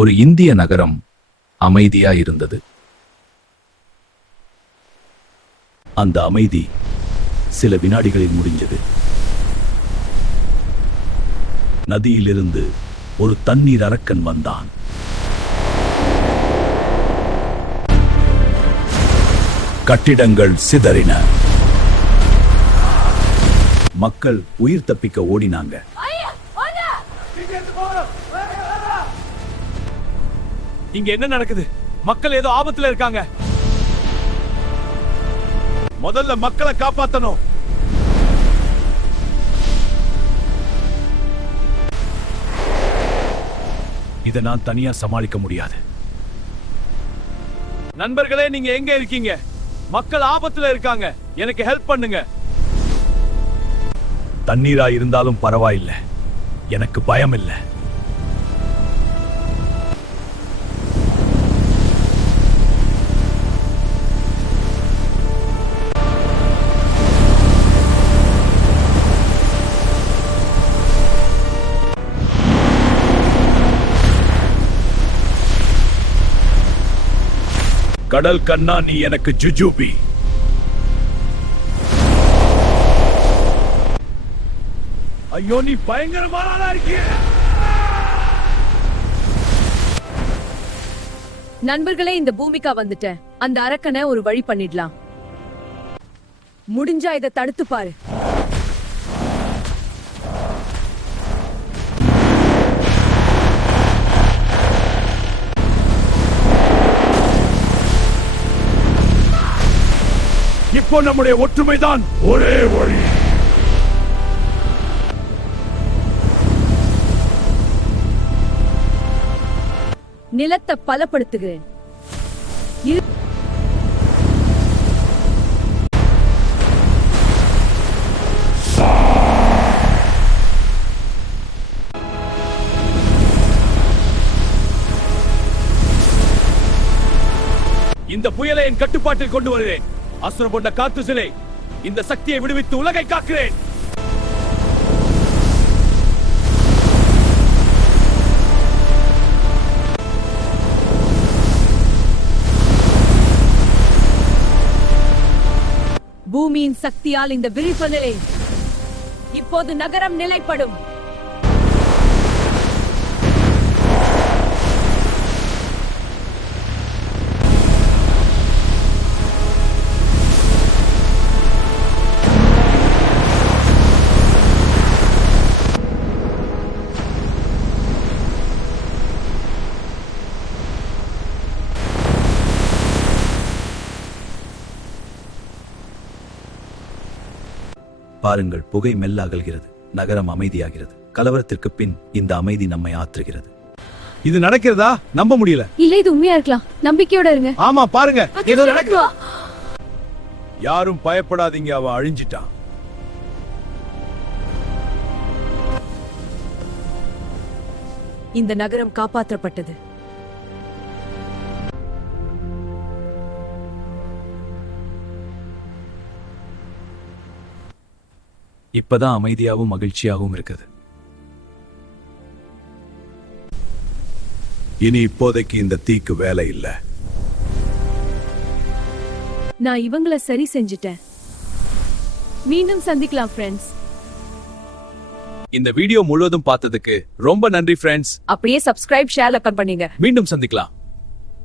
ஒரு இந்திய நகரம் அமைதியா இருந்தது. அந்த அமைதி சில வினாடிகளில் முடிஞ்சது. நதியிலிருந்து ஒரு தண்ணீர் அரக்கன் வந்தான். கட்டிடங்கள் சிதறின. மக்கள் உயிர் தப்பிக்க ஓடினாங்க. இங்க என்ன நடக்குது? மக்கள் ஏதோ ஆபத்துல இருக்காங்க. முதல்ல மக்களை காப்பாத்தணும். இதை நான் தனியா சமாளிக்க முடியாது. நண்பர்களே, நீங்க எங்க இருக்கீங்க? மக்கள் ஆபத்துல இருக்காங்க, எனக்கு ஹெல்ப் பண்ணுங்க. தண்ணீரா இருந்தாலும் பரவாயில்லை, எனக்கு பயம் இல்லை. கடல் கண்ணா, நீ எனக்கு ஜுஜுபி. ஐயோ, நீ பயங்கரமான இருக்கிய. நண்பர்களே, இந்த பூமிக்கா வந்துட்டேன். அந்த அரக்கனை ஒரு வழி பண்ணிடலாம். முடிஞ்சா இதை தடுத்து பாரு. இப்போ நம்முடைய ஒற்றுமைதான் ஒரே வழி. நிலத்தை பலப்படுத்துகிறேன். இந்த புயலை என் கட்டுப்பாட்டில் கொண்டு வருகிறேன். அசுரம் கொண்ட காத்து சிலை, இந்த சக்தியை விடுவித்து உலகை காக்கிறேன். பூமியின் சக்தியால் இந்த விரிப்பு நிலை இப்போது நகரம் நிலைப்படும். பாருங்கள், புகை மெல்ல அகல்கிறது. நகரம் அமைதியாகிறது. கலவரத்திற்கு பின் இந்த அமைதி நம்மை ஆற்றுகிறது. இது நடக்கிறதா? நம்ப முடியல. இல்ல, இது உண்மையா இருக்கலாம். நம்பிக்கையோட இருங்க. ஆமா, பாருங்க, ஏதோ நடக்குது. யாரும் பயப்படாதீங்க, அவன் அழிஞ்சிட்டான். இந்த நகரம் காப்பாற்றப்பட்டது. இப்பதான் அமைதியாகவும் மகிழ்ச்சியாகவும் இருக்குது. இனி இப்போதைக்கு இந்த தீக்கு வேலை இல்ல. நான் இவங்கள சரி செஞ்சுட்டேன். மீண்டும் சந்திக்கலாம் ஃப்ரெண்ட்ஸ். இந்த வீடியோ முழுவதும் பார்த்ததுக்கு ரொம்ப நன்றி ஃப்ரெண்ட்ஸ். அப்படியே சப்ஸ்கிரைப், ஷேர் பண்ணுங்க. மீண்டும் சந்திக்கலாம்.